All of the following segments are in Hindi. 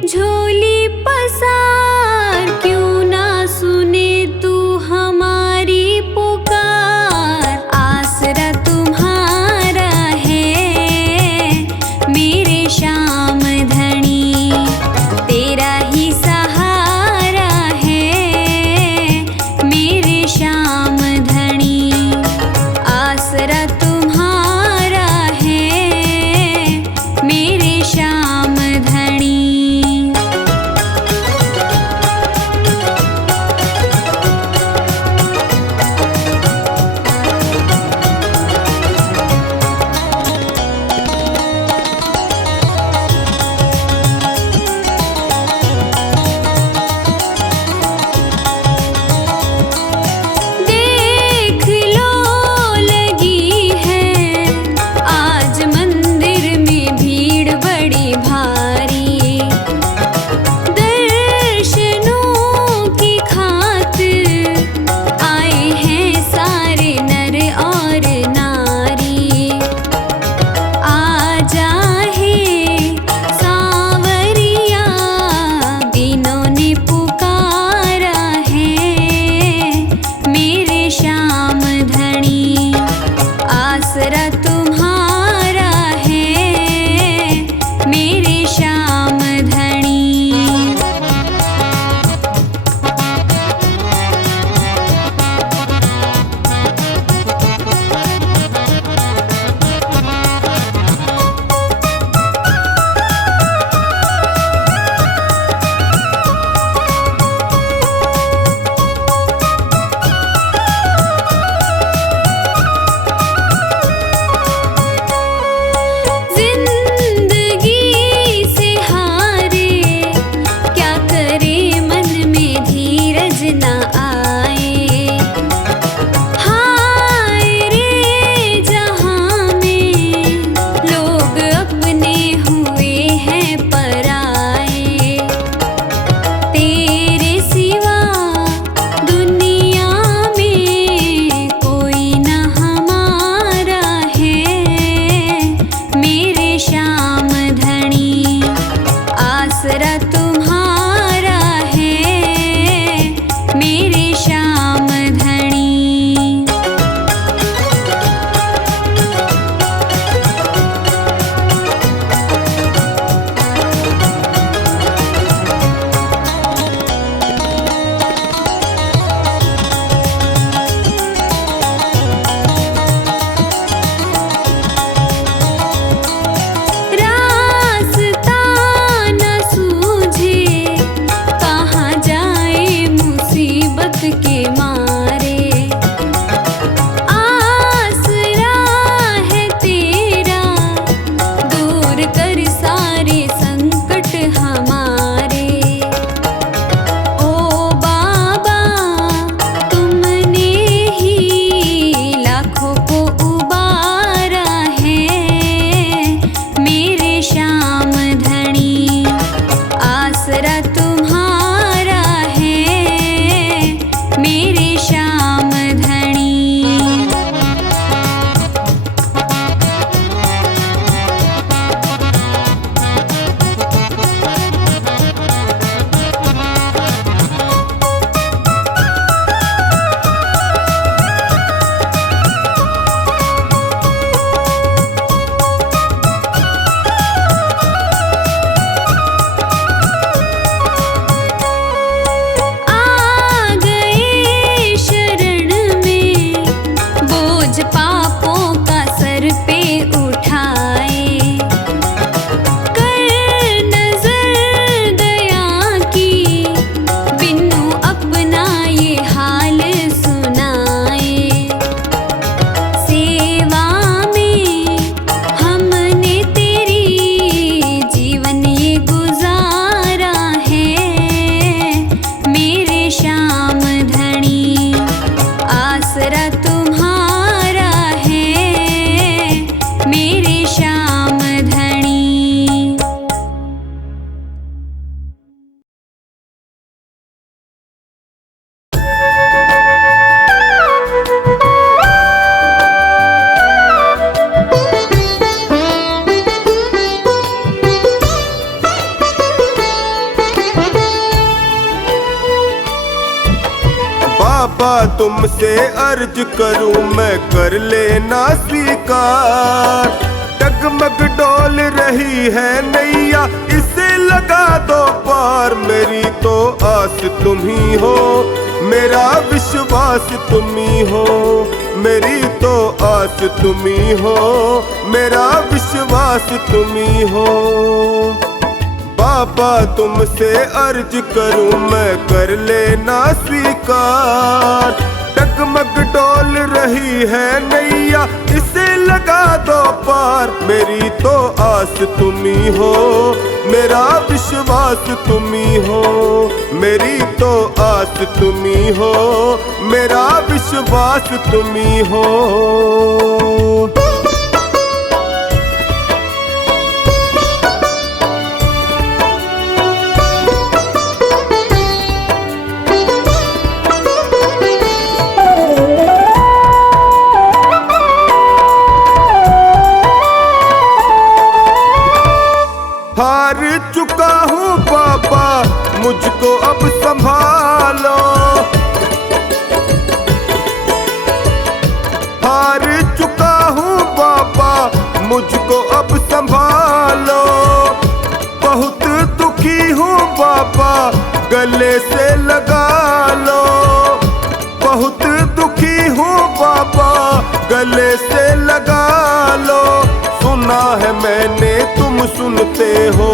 झोली पसार, क्यों ना सुने तू हमारी पुकार। आसरा तुम्हारा है मेरे श्याम धनी, तेरा ही सहारा है मेरे श्याम धनी। आसरा तुम्हारा है मेरे श्याम धनी। तुमसे अर्ज करूं मैं, कर लेना स्वीकार। डगमग डोल रही है नैया, इसे लगा दो पार। मेरी तो आस तुम ही हो, मेरा विश्वास तुम ही हो। मेरी तो आस तुम ही हो, मेरा विश्वास तुम ही हो। बाबा तुमसे अर्ज करूं मैं, कर लेना स्वीकार। डगमग डोल रही है नैया, इसे लगा दो पार। मेरी तो आस तुम ही हो, मेरा विश्वास तुम ही हो। मेरी तो आस तुम ही हो, मेरा विश्वास तुम ही हो। हार चुका हूँ बाबा, मुझको अब संभालो। हार चुका हूँ बाबा, मुझको अब संभालो। बहुत दुखी हूँ बाबा, गले से लगा लो। बहुत दुखी हूँ बाबा, गले से लगा लो। सुना है मैंने तुम सुनते हो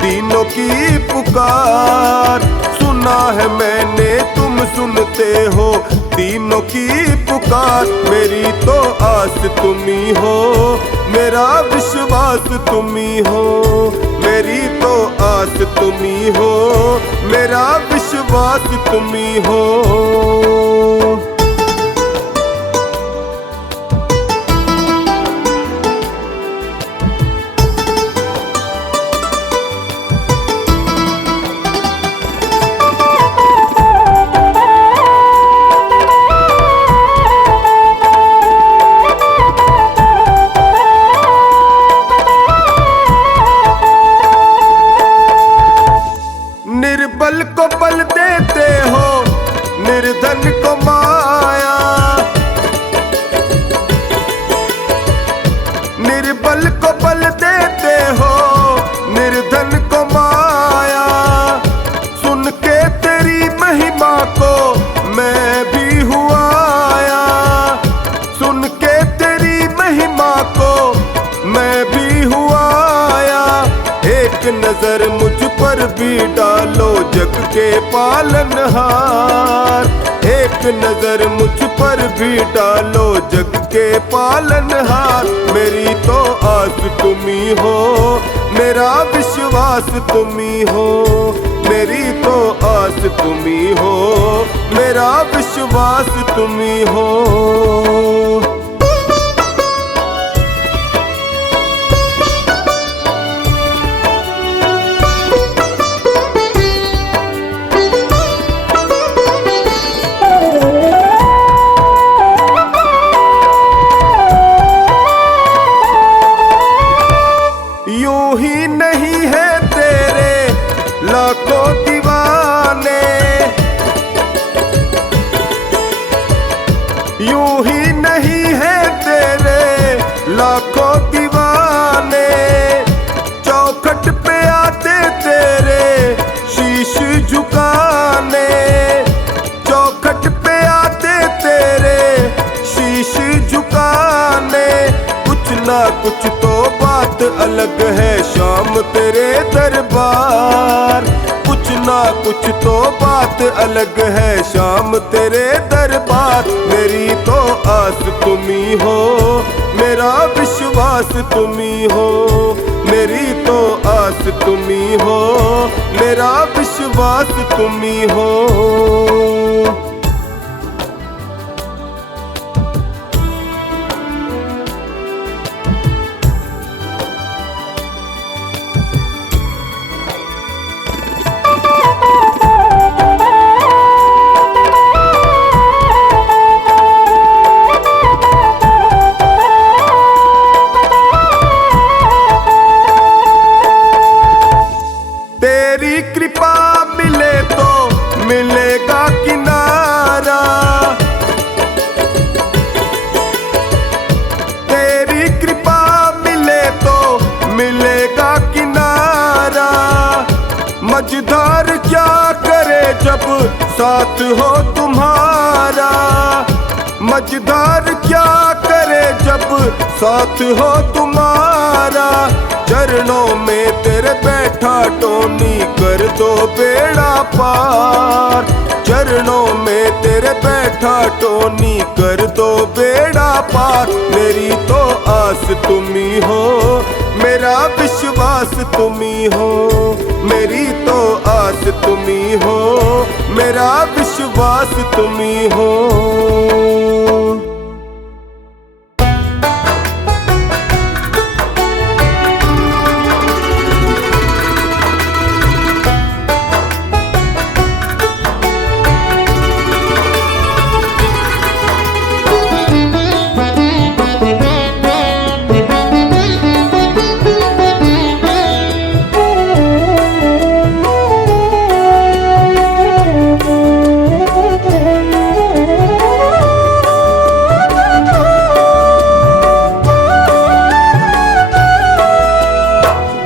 दीनों की पुकार। सुना है मैंने तुम सुनते हो दीनों की पुकार। मेरी तो आस तुम ही हो, मेरा विश्वास तुम ही हो। मेरी तो आस तुम ही हो, मेरा विश्वास तुम ही हो। निर्बल को बल देते हो, निर्धन को माया। निर्बल को बल देते हो, निर्धन को माया। सुन के तेरी महिमा को मैं भी हुआ आया। सुन के तेरी महिमा को मैं भी हुआ आया। एक नजर मुझ पर भी डालो जग के पालनहार। एक नजर मुझ पर भी डालो जग के पालनहार। मेरी तो आस तुम ही हो, मेरा विश्वास तुम ही हो। मेरी तो आस तुम ही हो, मेरा विश्वास तुम ही हो। यूं ही नहीं है तेरे लाखों दीवाने। यूं ही नहीं है तेरे लाखों दीवाने। चौखट पे आते तेरे शीश झुकाने। चौखट पे आते तेरे शीश झुकाने। कुछ ना कुछ तो बात अलग है शाम तेरे दरबार। कुछ ना कुछ तो बात अलग है शाम तेरे दरबार। मेरी तो आस तुम ही हो, मेरा विश्वास तुम ही हो। मेरी तो आस तुम ही हो, मेरा विश्वास तुम ही हो। तेरी कृपा मिले तो मिलेगा किनारा। मझधार क्या करे जब साथ हो तुम्हारा, मझधार क्या करे जब साथ हो तुम्हारा। चरणों में तेरे बैठा टोनी कर दो बेड़ा पार, चरणों में तेरे बैठा टोनी कर दो बेड़ा पार। मेरी तो आस तुम्ही हो, मेरा विश्वास तुम्ही हो, मेरी तो आस तुम्ही हो, मेरा विश्वास तुम्ही हो।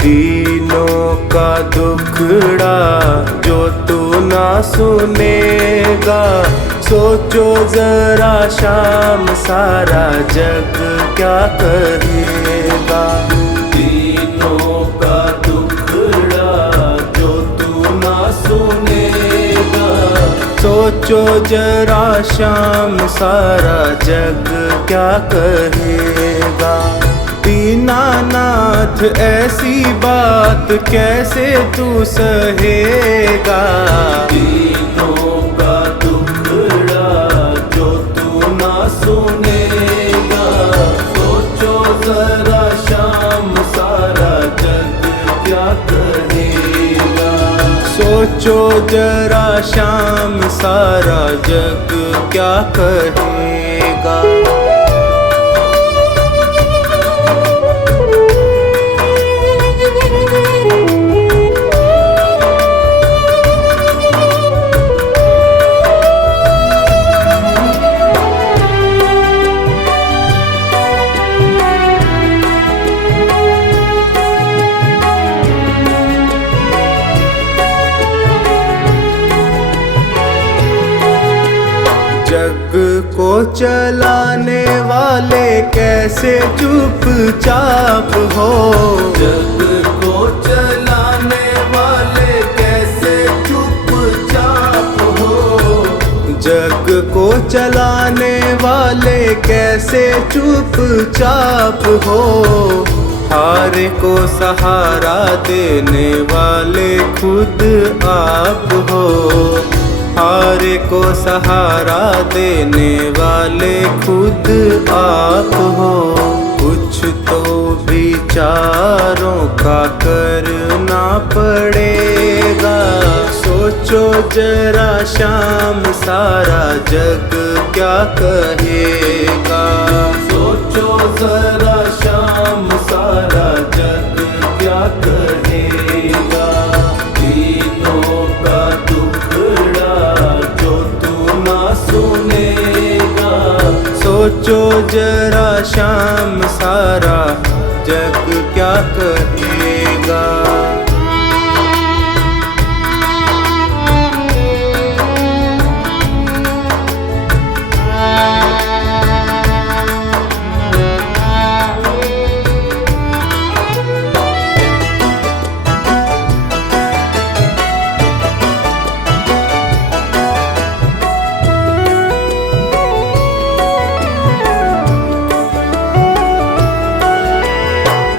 दीनों का दुखड़ा जो तू ना सुनेगा, सोचो जरा शाम सारा जग क्या कहेगा। दीनों का दुखड़ा जो तू ना सुनेगा, सोचो जरा शाम सारा जग क्या कहेगा। दीनानाथ ऐसी बात कैसे तू सहेगा। दीनों का दुखड़ा जो तू ना सुनेगा, सोचो जरा शाम सारा जग क्या कहेगा। सोचो जरा शाम सारा जग क्या कहेगा। जग को चलाने वाले कैसे चुपचाप हो। जग को चलाने वाले कैसे चुपचाप हो। जग को चलाने वाले कैसे चुपचाप हो। हारे को सहारा देने वाले खुद आप हो। हारे को सहारा देने वाले खुद आप हो। कुछ तो विचारों का करना पड़ेगा। सोचो जरा शाम सारा जग क्या कहेगा। सोचो जरा शाम सारा जग क्या कहेगा। दीनों का दुखड़ा जो तू ना सुनेगा, सोचो जरा शाम सारा जग क्या कहेगा।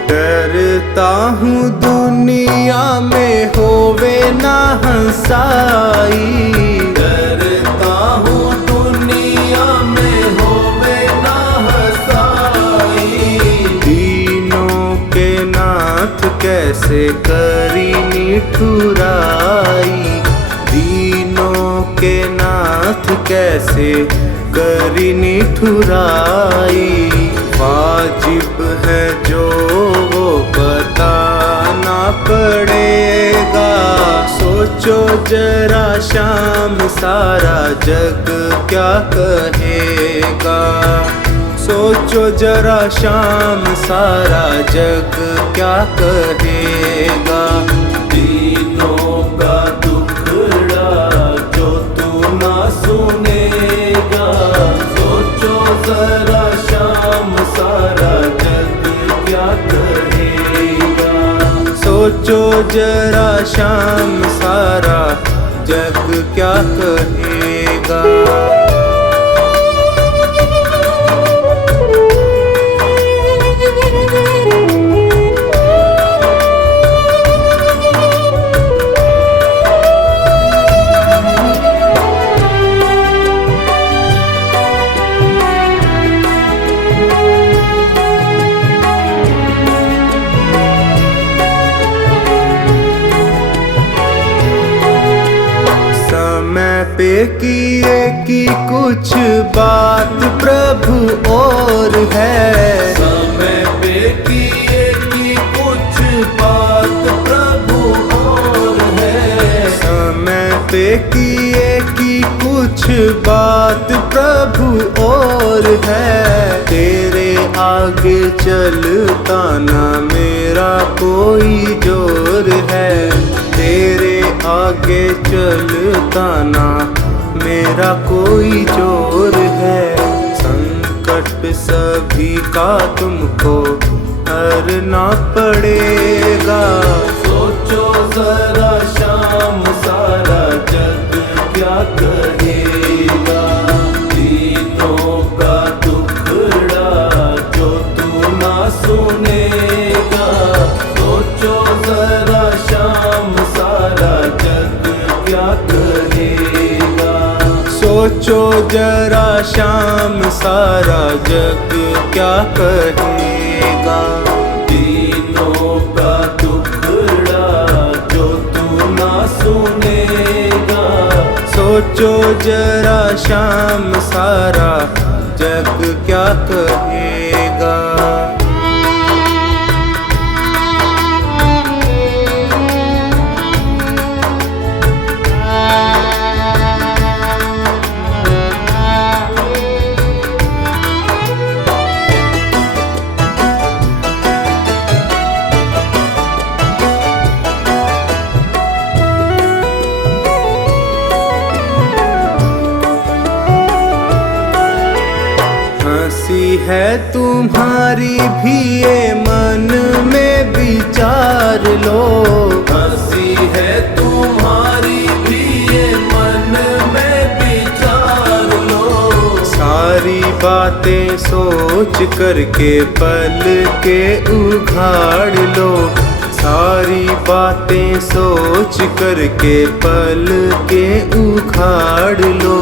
डरता हूँ दुनिया में होवे ना हंसाई। डरता हूँ दुनिया में होवे ना हंसाई। दीनों के नाथ कैसे करी निठुराई। दीनों के नाथ कैसे करी निठुराई। वाजिब है जो वो बताना पड़ेगा। सोचो जरा शाम सारा जग क्या कहेगा। सोचो जरा शाम सारा जग क्या कहेगा। दीनों का सोचो जरा शाम सारा जग क्या कहेगा। पे किए की कुछ बात प्रभु और है। समय पे किए की कुछ बात प्रभु और है। समय पे किए की कुछ बात प्रभु और है। तेरे आगे चलता ना मेरा कोई जोर है। तेरे आगे चलता ना मेरा कोई जोर है। संकट सभी का तुमको हरना पड़ेगा। सोचो जरा शाम सारा जग क्या कहेगा। दीनों का दुखड़ा जो तू ना सुनेगा। सोचो जरा शाम सारा जग क्या कहेगा। सोचो जरा शाम सारा जग क्या कहेगा। दीनों का दुखड़ा जो तू ना सुनेगा। सोचो जरा शाम सारा जग क्या कहेगा। हंसी है तुम्हारी भी ये मन में विचार लो। हंसी है तुम्हारी भी ये मन में विचार लो। सारी बातें सोच करके पल के उघाड़ लो। सारी बातें सोच करके पल के उघाड़ लो।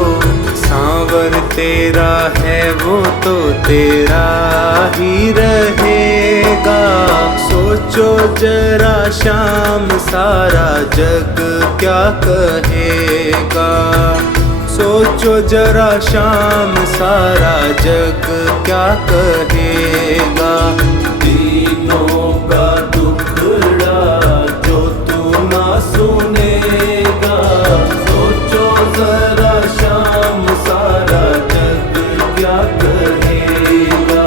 सांवर तेरा है वो तो तेरा ही रहेगा। सोचो जरा शाम सारा जग क्या कहेगा। सोचो जरा शाम सारा जग क्या कहेगा। दीनों का दुखड़ा जो तू ना सुनेगा। सोचो जरा शाम सारा जग क्या कहेगा।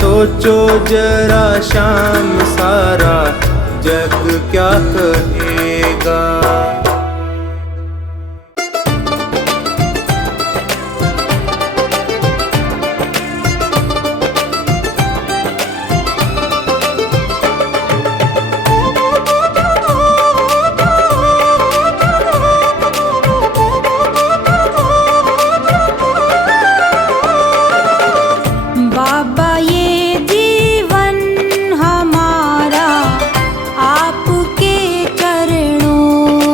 सोचो जरा शाम सारा जग क्या कहेगा। बाबा ये जीवन हमारा आपके चरणों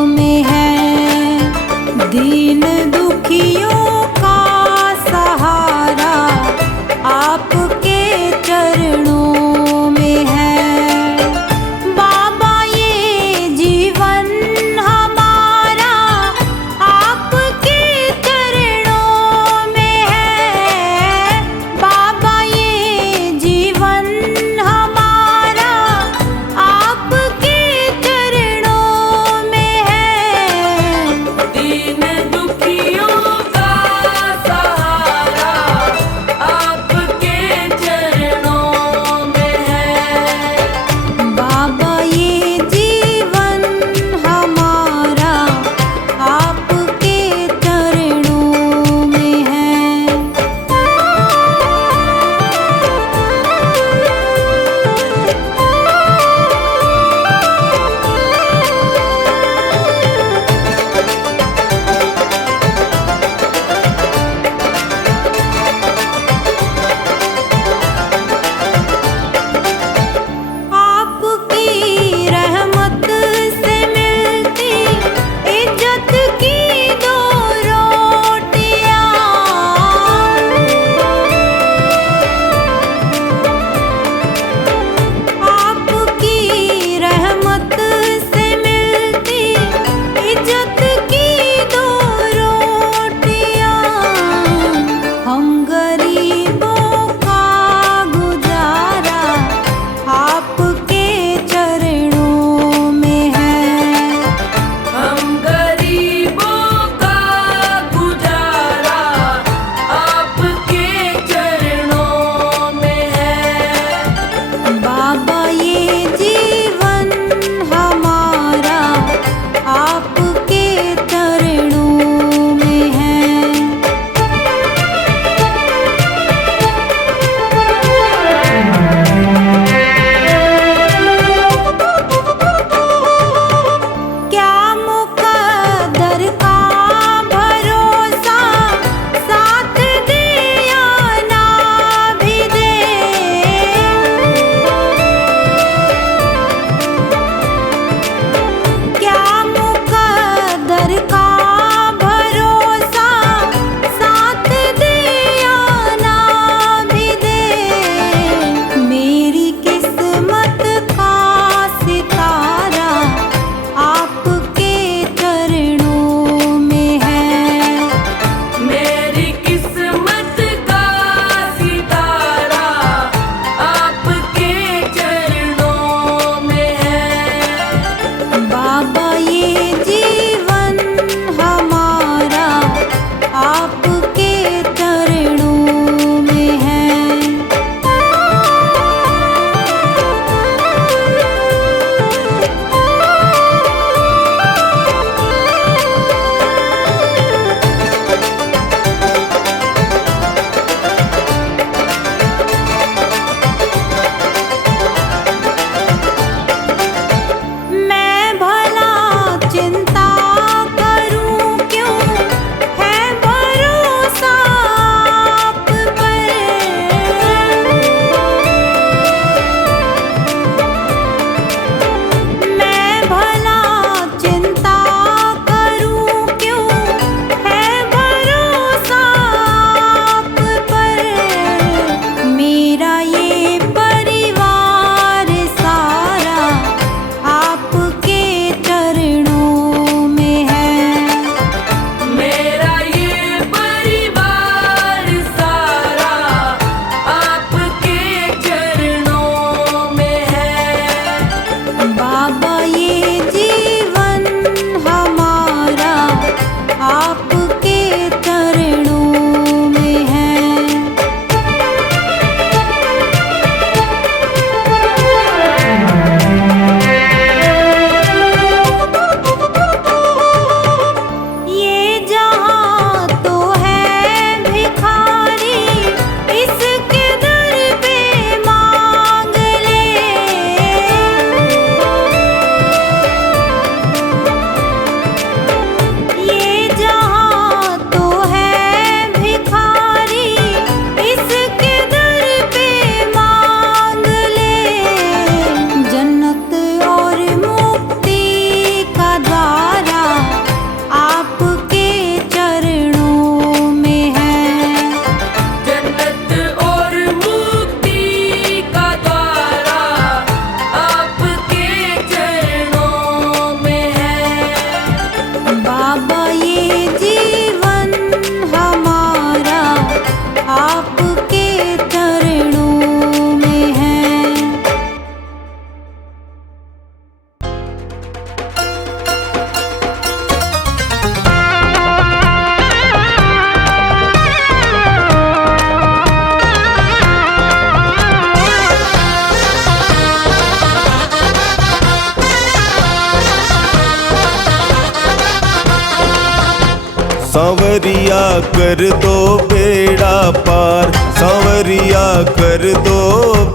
सांवरिया कर दो बेड़ा पार, सांवरिया कर दो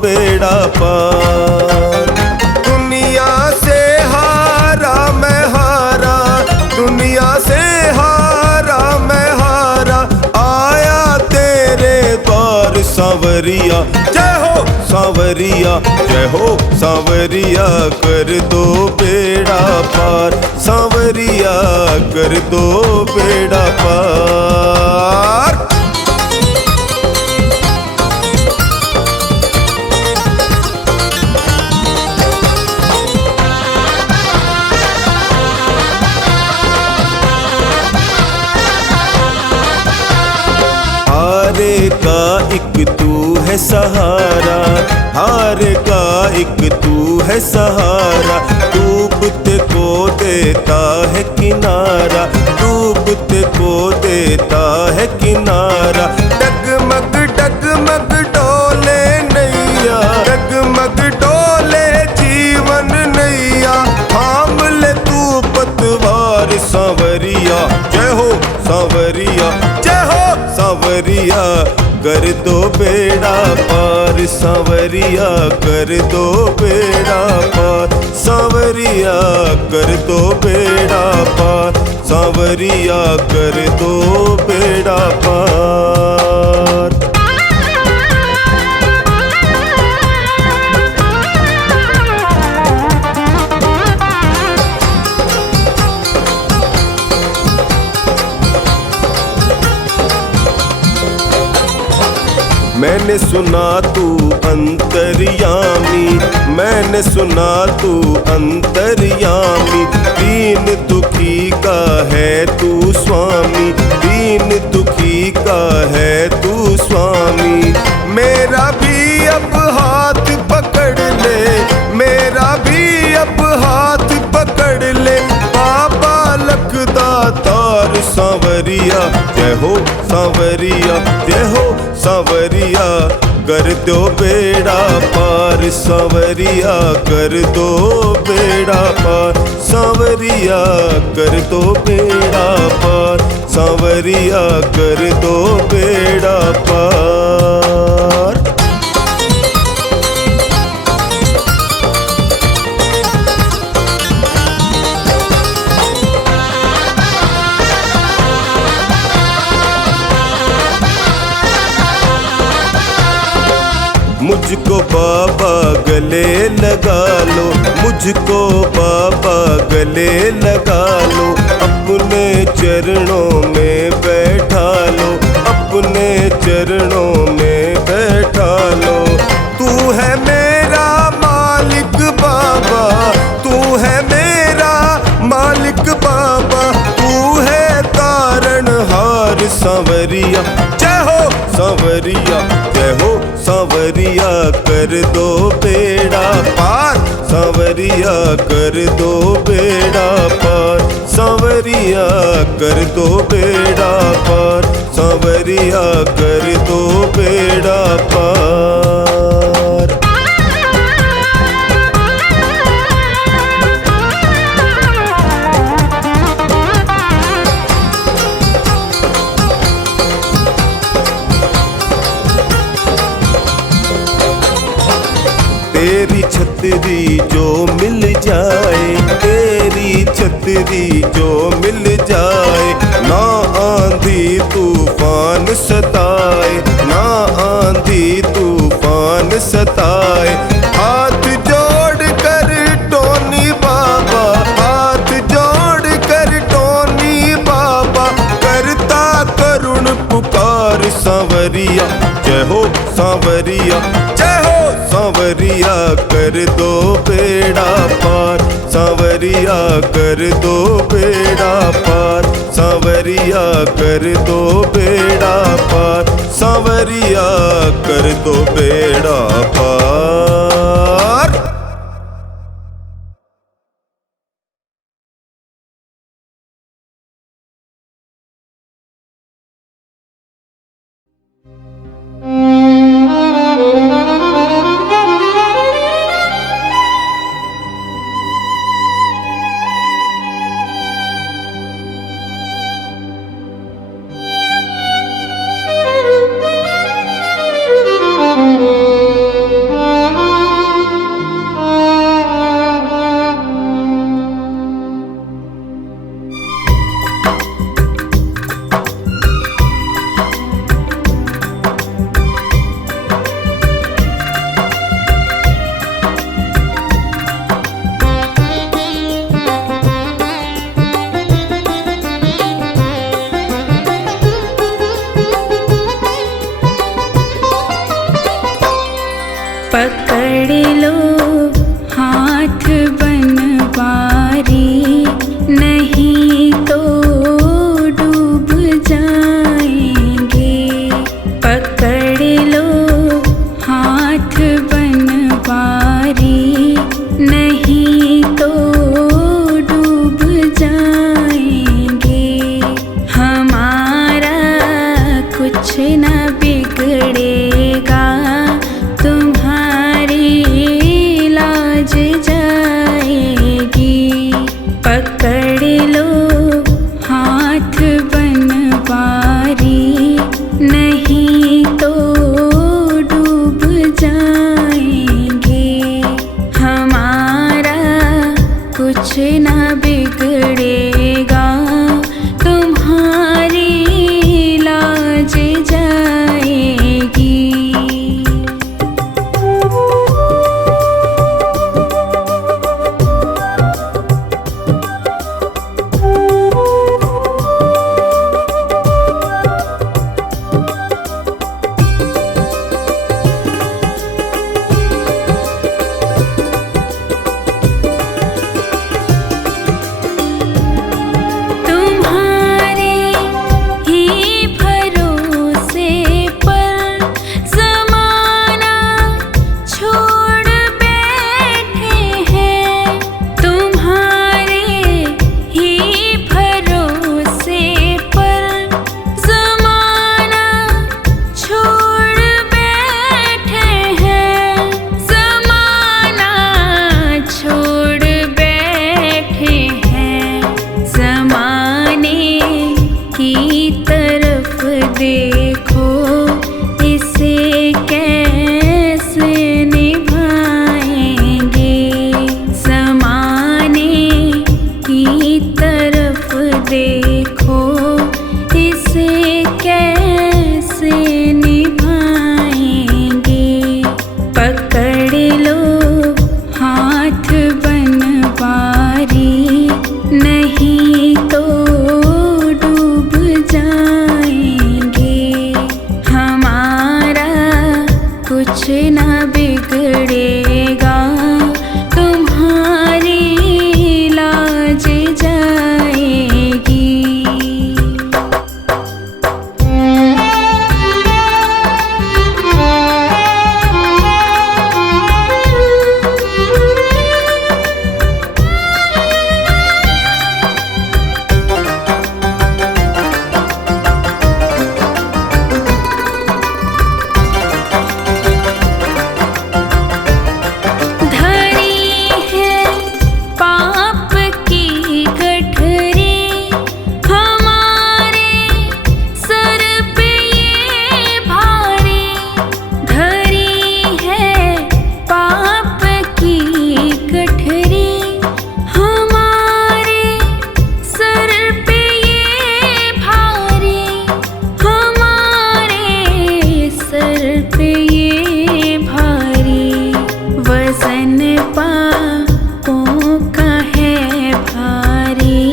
बेड़ा पार। दुनिया से हारा मैं हारा, दुनिया से हारा मैं हारा, आया तेरे द्वार सांवरिया। जय हो सांवरिया, जय हो सांवरिया, कर दो बेड़ा पार, सांवरिया कर दो बेड़ा पार। हारे का एक तू है सहारा, हारे का एक तू है सहारा, डूबते को देता है किनारा, डूबते को देता है किनारा। डगमग डगमग डोले नैया, डगमग डोले जीवन नैया, थाम ले तू पतवार सांवरिया। जय हो सांवरिया, जय हो सांवरिया, कर दो बेड़ा पार, सांवरिया कर दो बेड़ा पार, सांवरिया कर दो बेड़ा पार, सांवरिया कर दो बेड़ा पार। मैंने सुना तू अंतर्यामी, मैंने सुना तू अंतर्यामी, दीन दुखी का है तू स्वामी, दीन दुखी का है तू स्वामी। मेरा भी अब हाथ पकड़ ले, मेरा भी अब हाथ पकड़ ले, बाबा लखदातार सांवरिया। जय हो सांवरिया, जय हो सांवरिया, कर दो बेड़ा पार, सांवरिया कर दो बेड़ा पार, सांवरिया कर दो बेड़ा पार, सांवरिया कर दो बेड़ा पार। मुझको बाबा गले लगा लो, मुझको बाबा गले लगा लो, अपने चरणों में बैठा लो, अपने चरणों में बैठा लो। तू है मेरा मालिक बाबा, तू है मेरा मालिक बाबा, तू है तारणहार सांवरिया। जय हो सांवरिया, जय हो सांवरिया, कर दो बेड़ा पार, सांवरिया कर दो बेड़ा पार, सांवरिया कर दो बेड़ा पार, सांवरिया कर दो बेड़ा पार। तेरी छतरी जो मिल जाए, तेरी छतरी जो मिल जाए, ना आंधी तूफान सताए, ना आंधी तूफान सताए। हाथ जोड़ कर टोनी बाबा, हाथ जोड़ कर टोनी बाबा, करता करुण पुकार सांवरिया। जय हो सांवरिया, जय हो सांवरिया, कर दो बेड़ा पार, सांवरिया कर दो बेड़ा पार, सांवरिया कर दो बेड़ा पार, सांवरिया कर दो बेड़ा पार। कुछ ना बिगड़ेगा, तुम्हारी लाज जाएगी। देखो इसे कैसे निभाएंगे, ज़माने की तरफ देखो इसे कैसे निभाएंगे। पकड़ लो हाथ बनवारी, नहीं तो डूब जाएंगे। हमारा कुछ ना बिगड़ेगा, तुम्हारी लाज जाएगी। पापों का है भारी,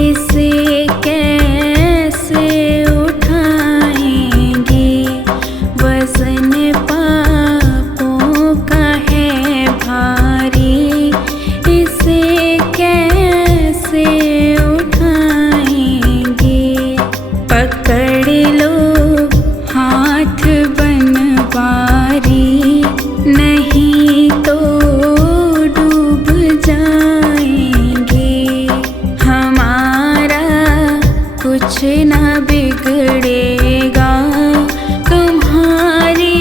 इसे कैसे उठाएंगे। वज़न पापों का है भारी, इसे कैसे उठाएंगे। पकड़ लो हाथ बनवारी, नहीं तो डूब जाएंगे। हमारा कुछ ना बिगड़ेगा, तुम्हारी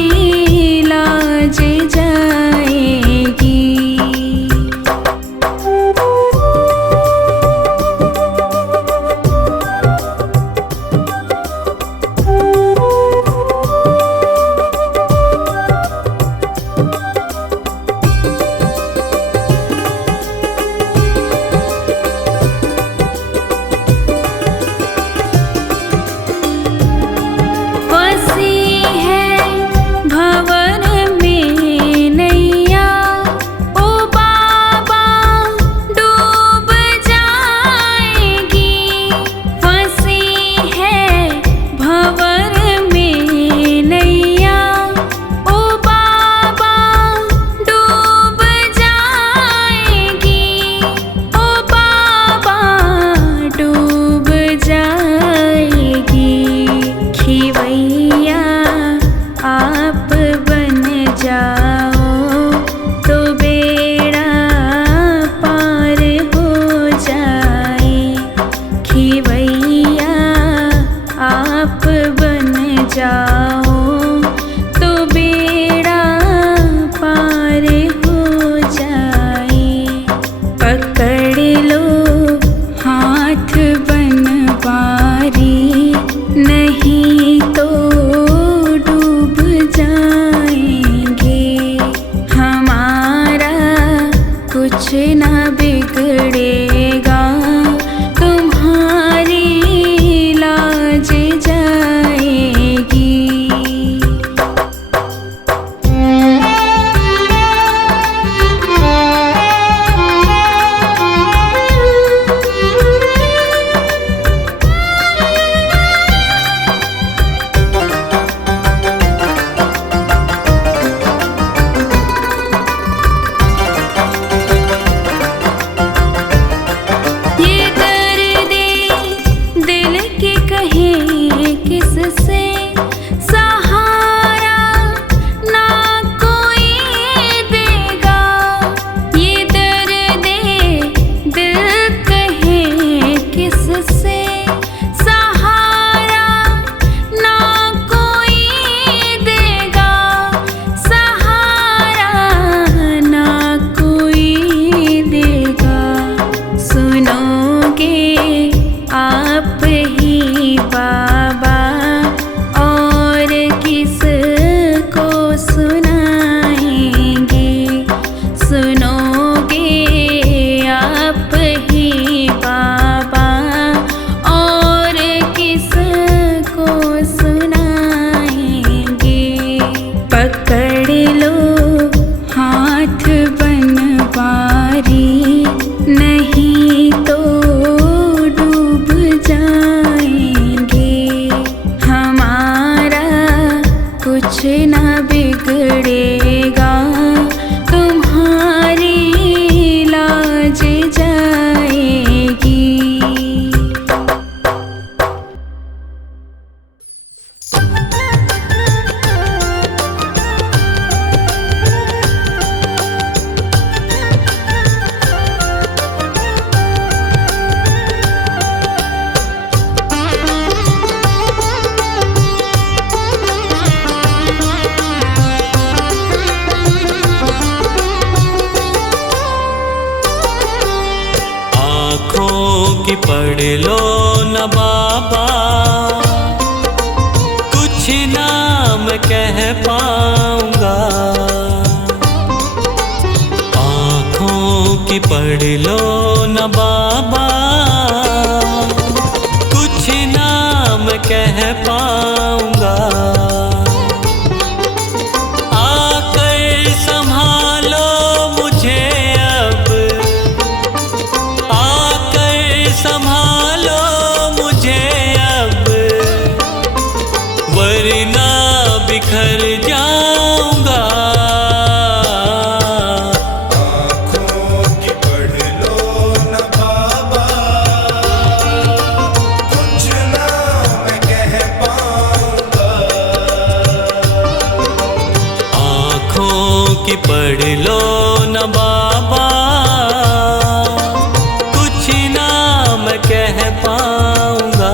लाज जाएगी। बिगड़ेगा तुम्हारी लाज जाएगी। ये दर्दे दिल के कहे किससे, सहारा ना कोई देगा। ये दर्दे दिल कहे किससे, सहारा ना कोई देगा। सहारा ना कोई देगा। सुनोगे आप ही बाबा और किसको सुनाएंगे। सुनोगे आप ही बाबा और किसको सुनाएंगे। पकड़ लो हाथ बनवारी, नहीं तो डूब जाएंगे। हमारा कुछ ना बिगड़ेगा तुम्हारी लाज जाएगी। आँखों की पढ़ लो न बाबा, कुछ ना मैं कह पाऊंगा। आँखों की पढ़ लो न बाबा, कुछ ना मैं कह पाऊंगा। आकर संभालो मुझे अब, आकर संभालो मुझे अब, वरना बिखर जाऊंगा। आँखों की पढ़ लो न बाबा, कुछ ना मैं कह पाऊंगा। आँखों की पढ़ लो न बाबा, कुछ ना मैं कह पाऊंगा।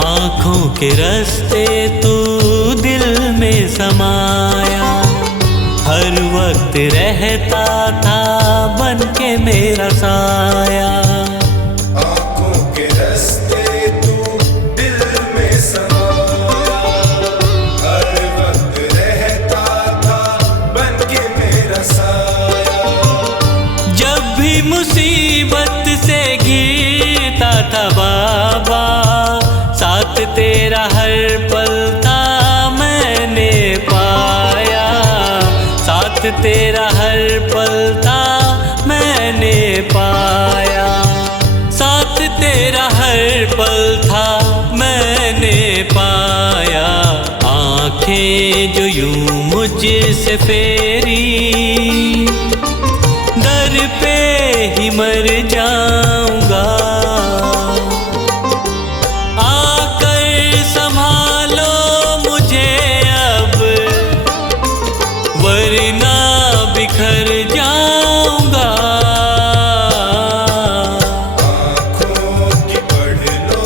आँखों के रास्ते तू दिल में समाया, हर वक्त रहता था बन के मेरा साया। आँखों के रास्ते तू दिल में समाया, हर वक्त रहता था बन के मेरा साया। जब भी मुसीबत से घिरता था बाबा, साथ तेरा हर पल था मैंने पाया। साथ तेरा हर पल था मैंने पाया। साथ तेरा हर पल था मैंने पाया। आँखें जो यूं मुझसे फेरी, दर पे ही मर जाऊंगा। आकर संभालो मुझे अब, वरना बिखर जाऊंगा। आँखों की पढ़ लो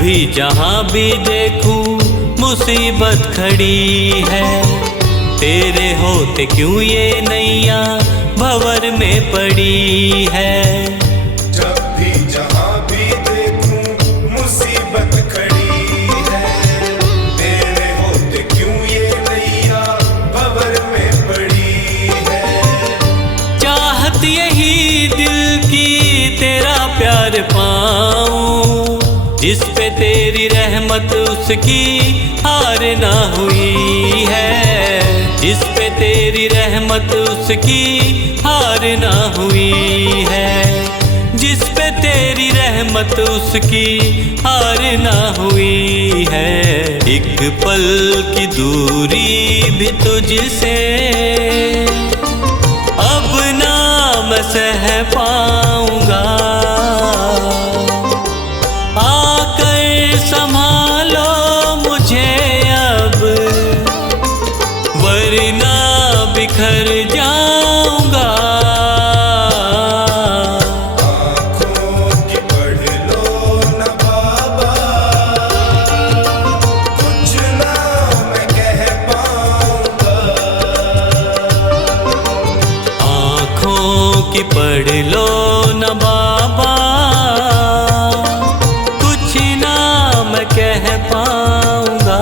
भी जहाँ भी देखूं मुसीबत खड़ी है, तेरे होते क्यों ये नैया भंवर में पड़ी है। जब भी जहाँ भी देखूं मुसीबत खड़ी है, तेरे होते क्यों ये नैया भंवर में पड़ी है। चाहत यही दिल की तेरा प्यार पाऊं, जिस पे तेरी रहमत उसकी हार ना हुई है, जिस पे तेरी रहमत उसकी हार ना हुई है, जिस पे तेरी रहमत उसकी हार ना हुई है। एक पल की दूरी भी तुझसे अब ना मैं सह पाऊंगा, आकर संभालो मुझे अब, वरना बिखर जाऊंगा। आँखों की पढ़ लो न बाबा, कुछ ना मैं कह पाऊंगा। आँखों की पढ़ लो न बाबा, कुछ ना मैं कह पाऊंगा।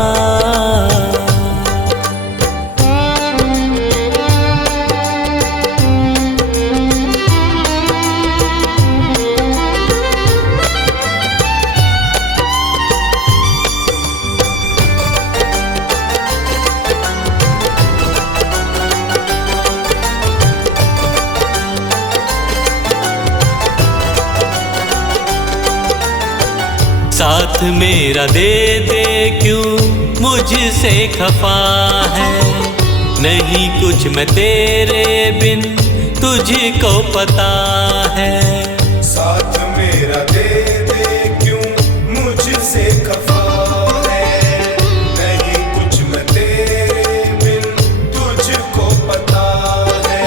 साथ मेरा दे दे क्यों मुझसे खफा है, नहीं कुछ मैं तेरे बिन तुझको पता है। साथ मेरा दे दे क्यों मुझसे खफा है, नहीं कुछ मैं तेरे बिन तुझको पता है।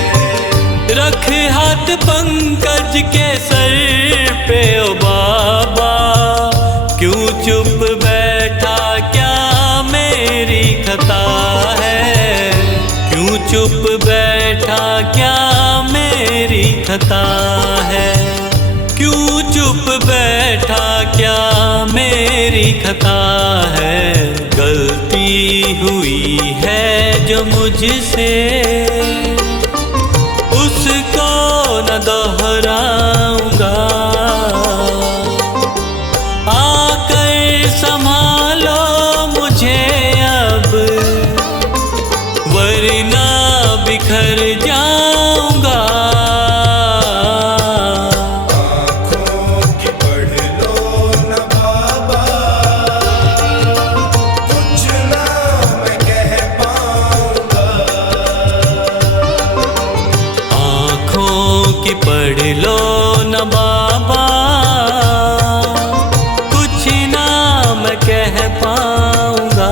रख हाथ पंकज के सर पे ओ बाबा, क्यों चुप बैठा क्या मेरी खता है, क्यों चुप बैठा क्या मेरी खता है, क्यों चुप बैठा क्या मेरी खता है। गलती हुई है जो मुझसे उसको न दोहराऊंगा, आकर संभालो मुझे अब, वरना बिखर जाऊंगा। आँखों की पढ़ लो न बाबा, कुछ ना मैं कह पाऊंगा। आँखों की पढ़ लो न बाबा, कुछ ना मैं कह पाऊंगा।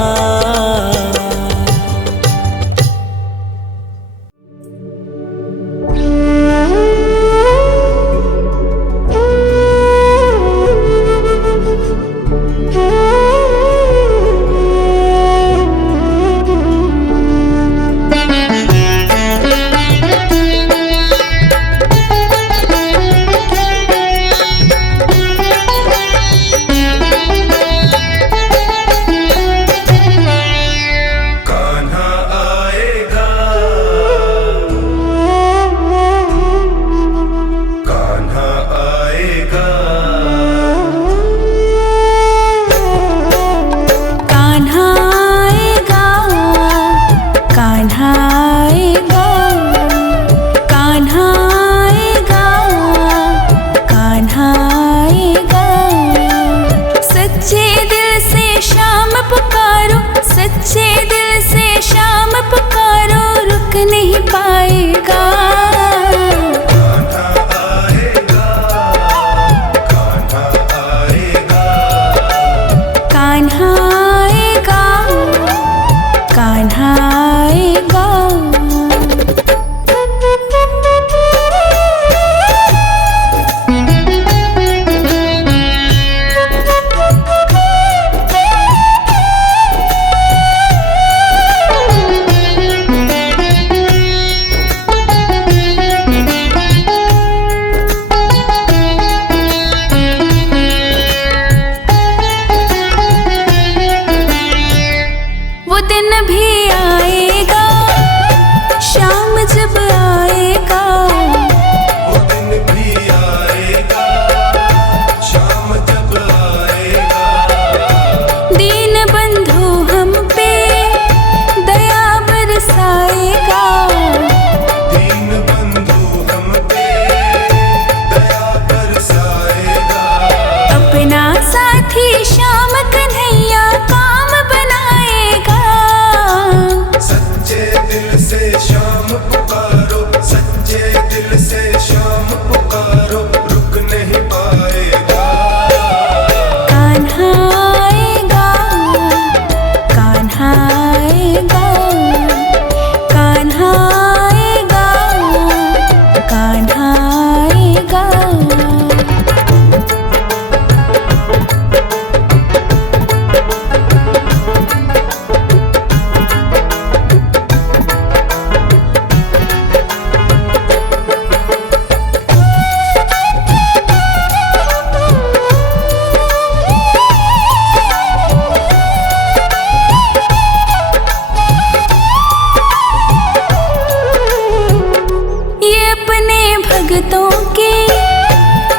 भगतों के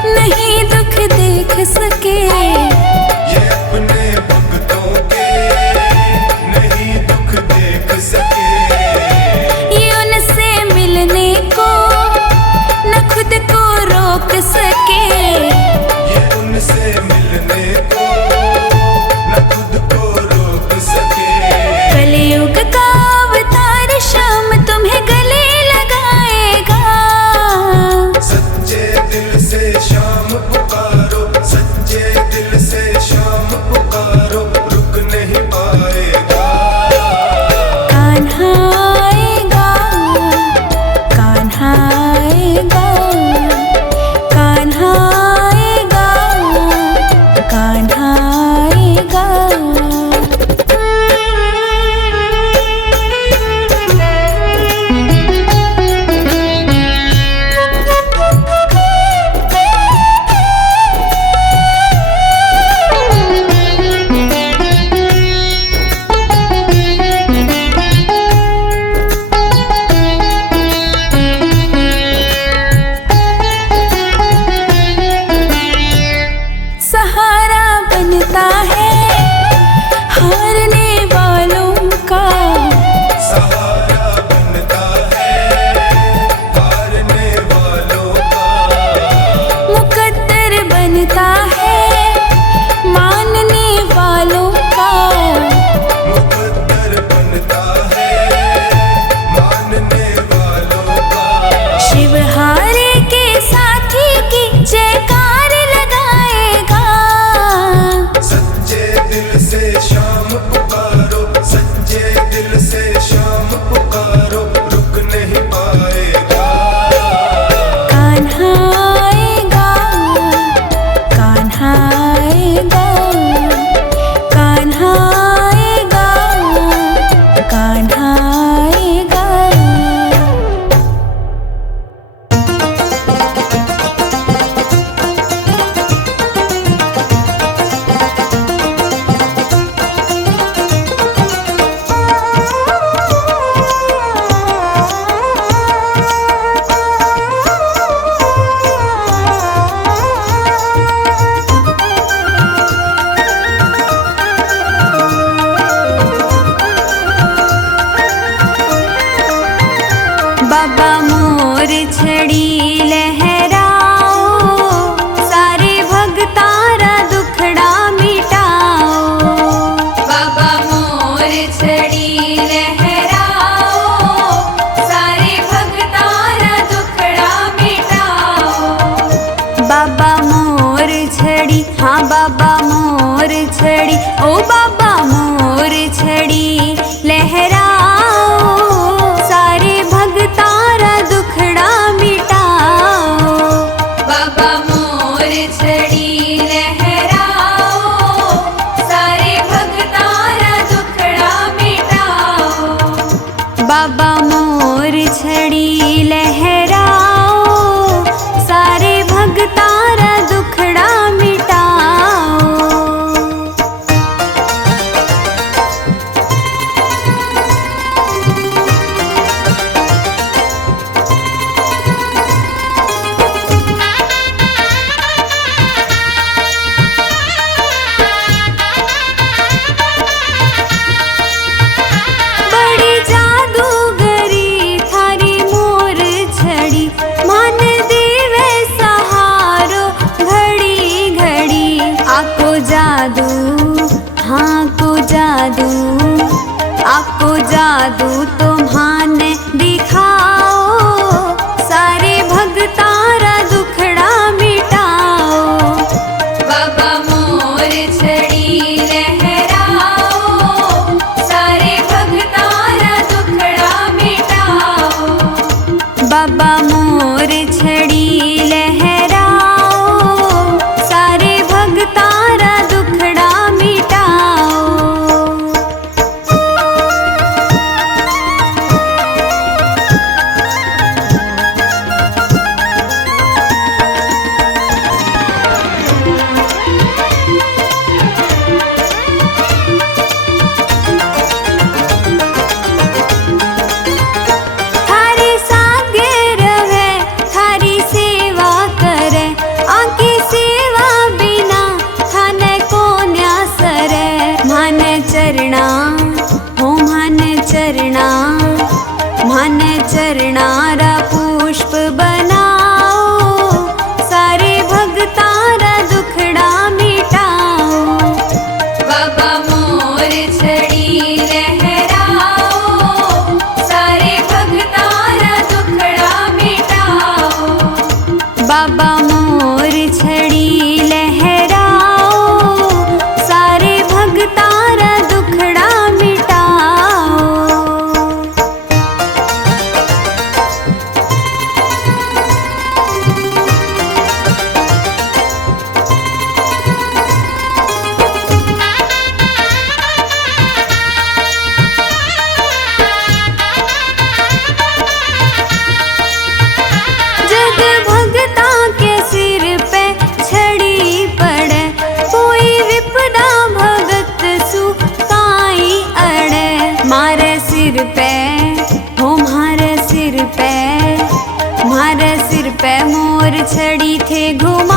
नहीं दुख देख सके। ये अपने भक्तों के नहीं दुख देख सके। ये उनसे मिलने को न खुद को रोक सके। ये उनसे मिलने को न खुद को रोक सके। कलयुग का अवतार श्याम तुम्हें गले लगाएगा। सच्चे दिल से शाम पुकारो, सच्चे दिल से शाम पुकारो, रुक नहीं पाएगा। कान्हा आएगा, कान्हा आएगा, कान्हा आएगा, कान्हा आएगा। सहारा बनता है हारने वालों का। सहारा बनता है हारने वालों का। मुकद्दर बनता है मानने वालों का। मुकद्दर बनता है मानने वालों का। शिव हारे के साथी की जयकार लगाएगा। सच्चे दिल से शाम पुकारो, सच्चे दिल से शाम पुकारो, रुक नहीं पाएगा। कान्हा आएगा, कान्हा आएगा, कान्हा आएगा, कान्हा आएगा। बाबा मोर छड़ी लहराओ, सारे भगतारा दुखड़ा मिटाओ। बाबा मोर छड़ी लहराओ, सारे भगतारा दुखड़ा मिटाओ। बाबा मोर छड़ी, हाँ बाबा मोर छड़ी, ओ बाबा मोर छड़ी लहराओ, सारे भगतारा दुखड़ा मिटाओ। बाबा मोर छड़ी लहराओ, सारे भगतारा दुखड़ा मिटाओ। बाबा मोर छड़ी लहराओ, सारे भगतारा दुखड़ा मिटाओ। बड़ी जादूगरी थारी मोर छड़ी। घुमा